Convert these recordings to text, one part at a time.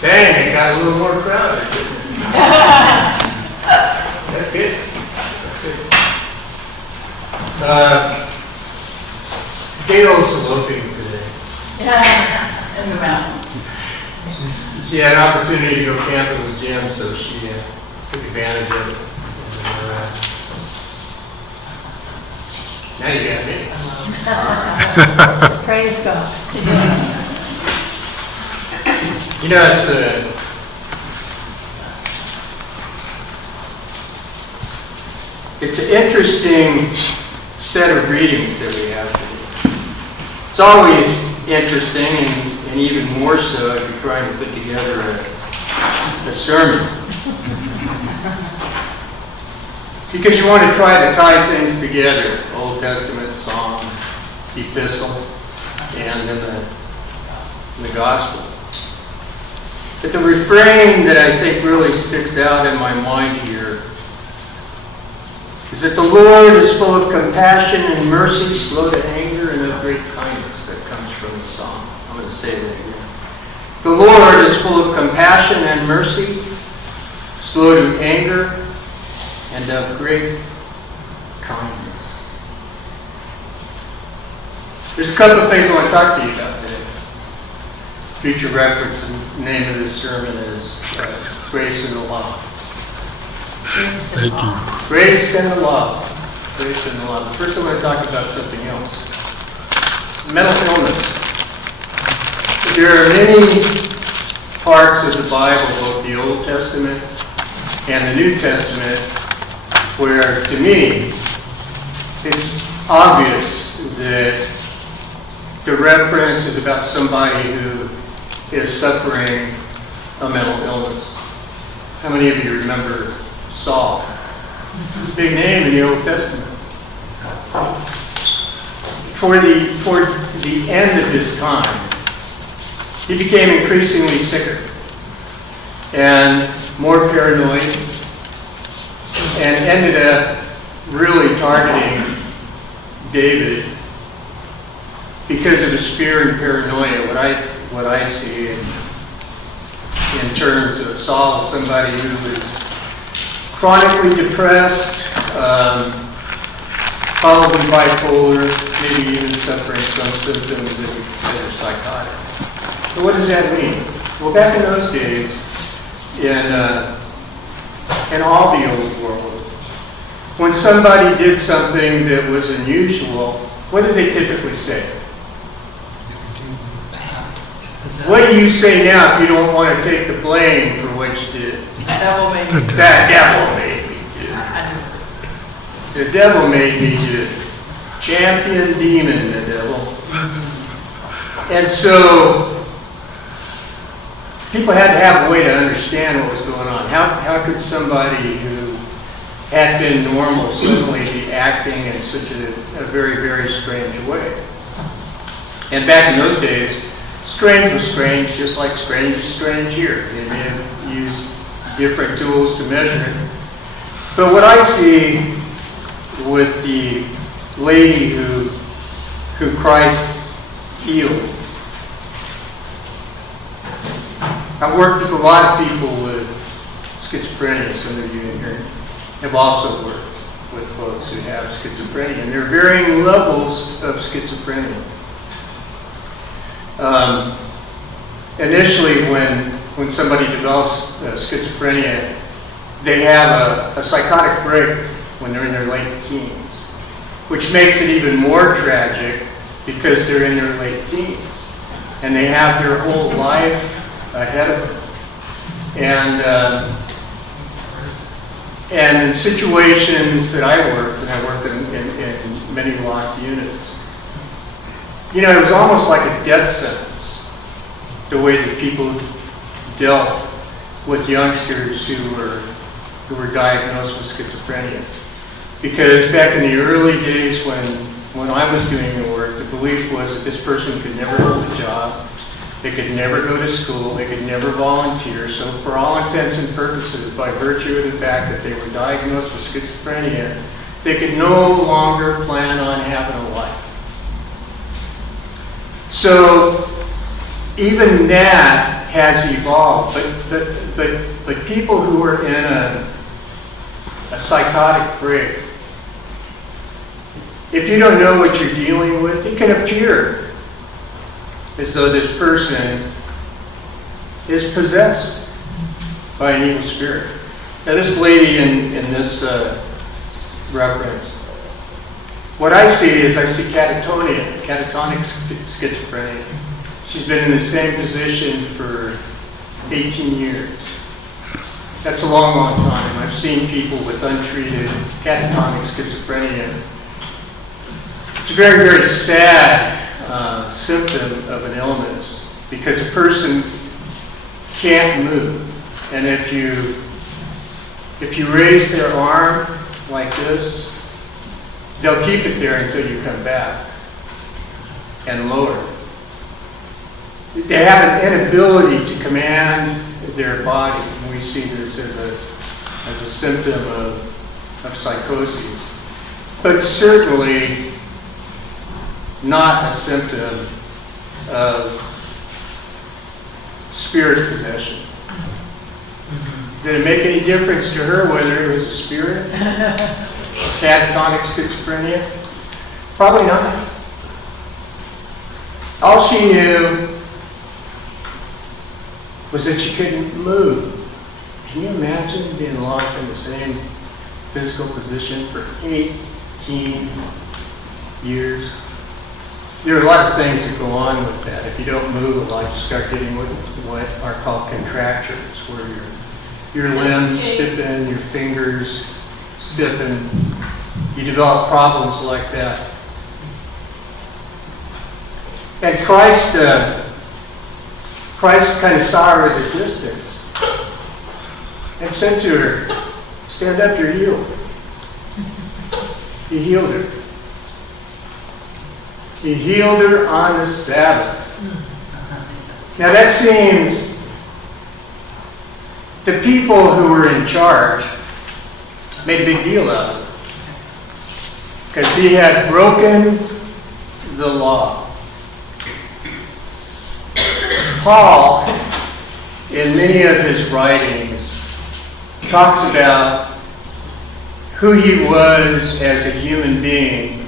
Dang, it got a little more crowded. That's good. That's good. Dale's eloping today. Yeah, in the mountain. She had an opportunity to go camping with Jim, so she took advantage of it. Now you got me. Praise God. You know, it's an interesting set of readings that we have today. It's always interesting, and even more so if you're trying to put together a sermon. Because you want to try to tie things together, Old Testament, Psalm, Epistle, and then the Gospel. But the refrain that I think really sticks out in my mind here is that the Lord is full of compassion and mercy, slow to anger, and of great kindness. That comes from the Psalm. I'm going to say that again. The Lord is full of compassion and mercy, slow to anger, and of great kindness. There's a couple of things I want to talk to you about today. Future reference, and the name of this sermon is Grace and the Law. Thank you. Grace and the Law. Grace and the Law. First I want to talk about something else. Mental illness. There are many parts of the Bible, both the Old Testament and the New Testament, where, to me, it's obvious that the reference is about somebody who is suffering a mental illness. How many of you remember Saul? Big name in the Old Testament. Toward the end of his time, he became increasingly sicker and more paranoid, and ended up really targeting David because of his fear and paranoia. What I see in terms of Saul, somebody who was chronically depressed, probably bipolar, maybe even suffering some symptoms that are psychotic. So what does that mean? Well, back in those days, in all the old world, when somebody did something that was unusual, what did they typically say? What do you say now if you don't want to take the blame for what you did? That devil made me. That devil made me do. The devil made me do. Champion demon, the devil. And so people had to have a way to understand what was going on. How could somebody who had been normal suddenly be acting in such a very, very strange way? And back in those days, strange was strange, just like strange is strange here. They may have used different tools to measure it. But what I see with the lady who Christ healed, I've worked with a lot of people with schizophrenia. Some of you in here have also worked with folks who have schizophrenia, and there are varying levels of schizophrenia. Initially, when somebody develops schizophrenia, they have a psychotic break when they're in their late teens, which makes it even more tragic because they're in their late teens and they have their whole life ahead of them. And in situations that I worked, and I worked in many locked units, you know, it was almost like a death sentence, the way that people dealt with youngsters who were diagnosed with schizophrenia. Because back in the early days when I was doing the work, the belief was that this person could never hold a job, they could never go to school, they could never volunteer. So for all intents and purposes, by virtue of the fact that they were diagnosed with schizophrenia, they could no longer plan on having a life. So even that has evolved. But people who are in a psychotic break, if you don't know what you're dealing with, it can appear as though this person is possessed by an evil spirit. Now, this lady in this reference, what I see is catatonic schizophrenia. She's been in the same position for 18 years. That's a long, long time. I've seen people with untreated catatonic schizophrenia. It's a very, very sad symptom of an illness because a person can't move. And if you raise their arm like this, they'll keep it there until you come back and lower it. They have an inability to command their body. And we see this as a symptom of psychosis. But certainly not a symptom of spirit possession. Did it make any difference to her whether it was a spirit? Catatonic schizophrenia? Probably not. All she knew was that she couldn't move. Can you imagine being locked in the same physical position for 18 years? There are a lot of things that go on with that. If you don't move a lot, you start getting what are called contractures, where your limbs stiffen, your fingers stiffen. You develop problems like that. And Christ kind of saw her at a distance and said to her, "Stand up, you're healed." He healed her. He healed her on the Sabbath. Now that seems, the people who were in charge made a big deal out of it, because he had broken the law. Paul, in many of his writings, talks about who he was as a human being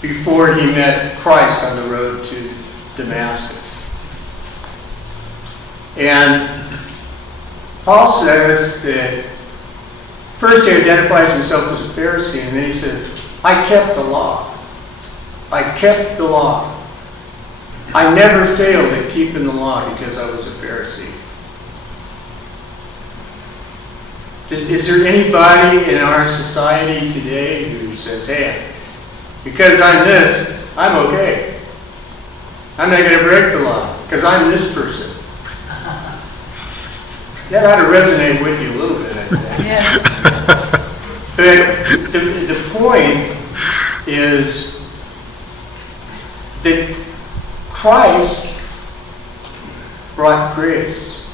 before he met Christ on the road to Damascus. And Paul says that first he identifies himself as a Pharisee, and then he says, "I kept the law. I kept the law. I never failed at keeping the law because I was a Pharisee." Is there anybody in our society today who says, "Hey, because I'm this, I'm okay. I'm not going to break the law because I'm this person"? That ought to resonate with you a little bit, I think. Yes. But the point is that Christ brought grace.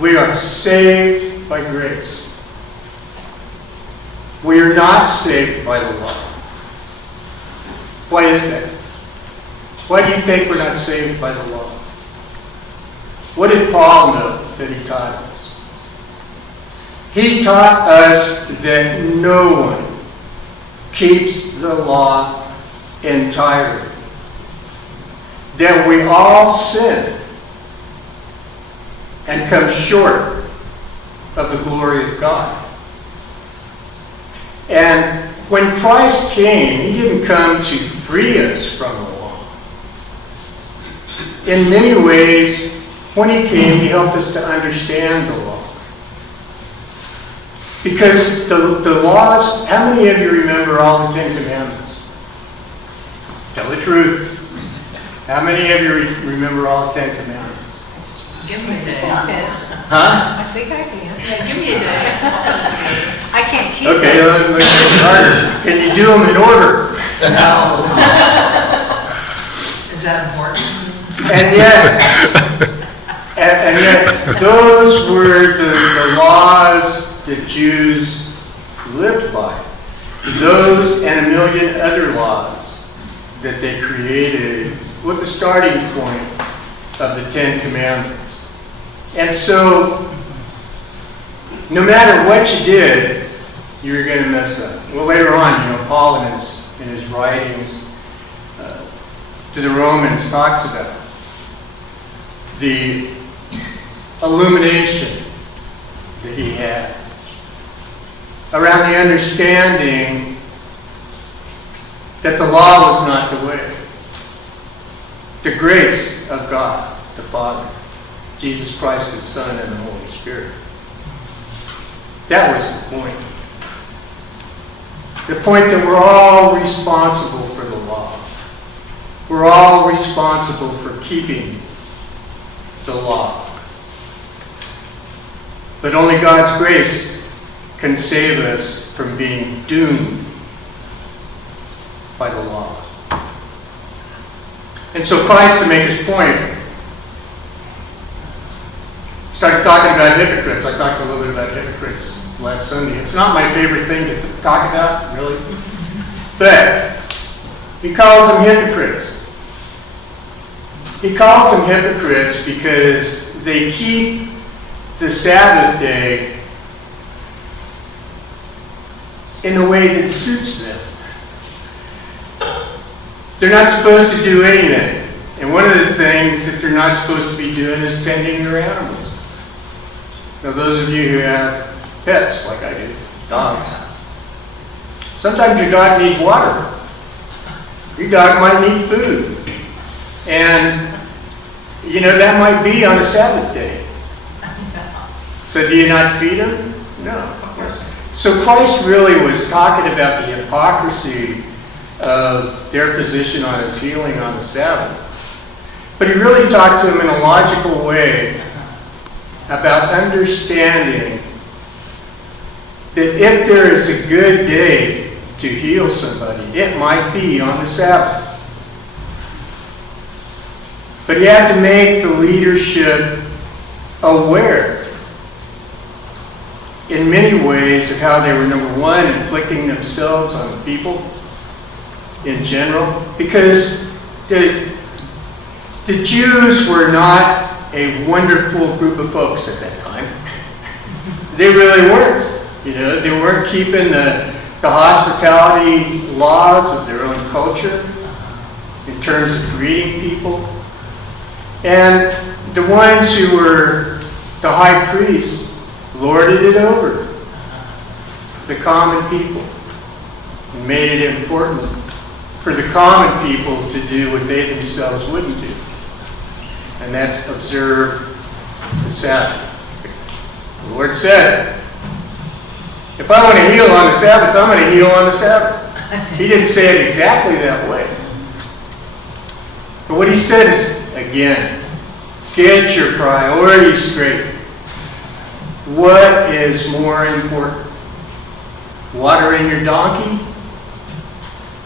We are saved by grace. We are not saved by the law. Why is that? Why do you think we're not saved by the law? What did Paul know that he taught us? He taught us that no one keeps the law entirely. That we all sin and come short of the glory of God. And when Christ came, he didn't come to free us from the law. In many ways, when he came, he helped us to understand the law. Because the laws, how many of you remember all the 10 Commandments? Tell the truth. How many of you remember all 10 commandments? Give me a day. Huh? I think I can. Yeah, give me a day. I can't keep Okay, it. let's start. Can you do them in order? No. Is that important? And yet, those were the laws that Jews lived by. Those and a million other laws that they created with the starting point of the Ten Commandments. And so, no matter what you did, you were going to mess up. Well, later on, Paul in his writings to the Romans talks about the illumination that he had around the understanding that the law was not the way. The grace of God, the Father, Jesus Christ, His Son, and the Holy Spirit. That was the point. The point that we're all responsible for the law. We're all responsible for keeping the law. But only God's grace can save us from being doomed by the law. And so Christ, to make his point, started talking about hypocrites. I talked a little bit about hypocrites last Sunday. It's not my favorite thing to talk about, really. But he calls them hypocrites. He calls them hypocrites because they keep the Sabbath day in a way that suits them. They're not supposed to do anything. And one of the things that they're not supposed to be doing is tending their animals. Now, those of you who have pets, like I do, dogs, sometimes your dog needs water. Your dog might need food. And, that might be on a Sabbath day. So do you not feed them? No. So Christ really was talking about the hypocrisy of their position on his healing on the Sabbath. But he really talked to them in a logical way about understanding that if there is a good day to heal somebody, it might be on the Sabbath. But you have to make the leadership aware in many ways of how they were, number one, inflicting themselves on people in general. Because the Jews were not a wonderful group of folks at that time. They really weren't. They weren't keeping the hospitality laws of their own culture in terms of greeting people. And the ones who were the high priests lorded it over the common people and made it important for the common people to do what they themselves wouldn't do. And that's observe the Sabbath. The Lord said, if I want to heal on the Sabbath, I'm going to heal on the Sabbath. He didn't say it exactly that way. But what he said is, again, get your priorities straight. What is more important? Watering your donkey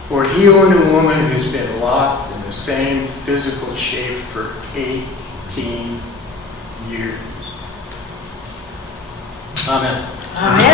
or healing a woman who's been locked in the same physical shape for 18 years? Amen. Amen.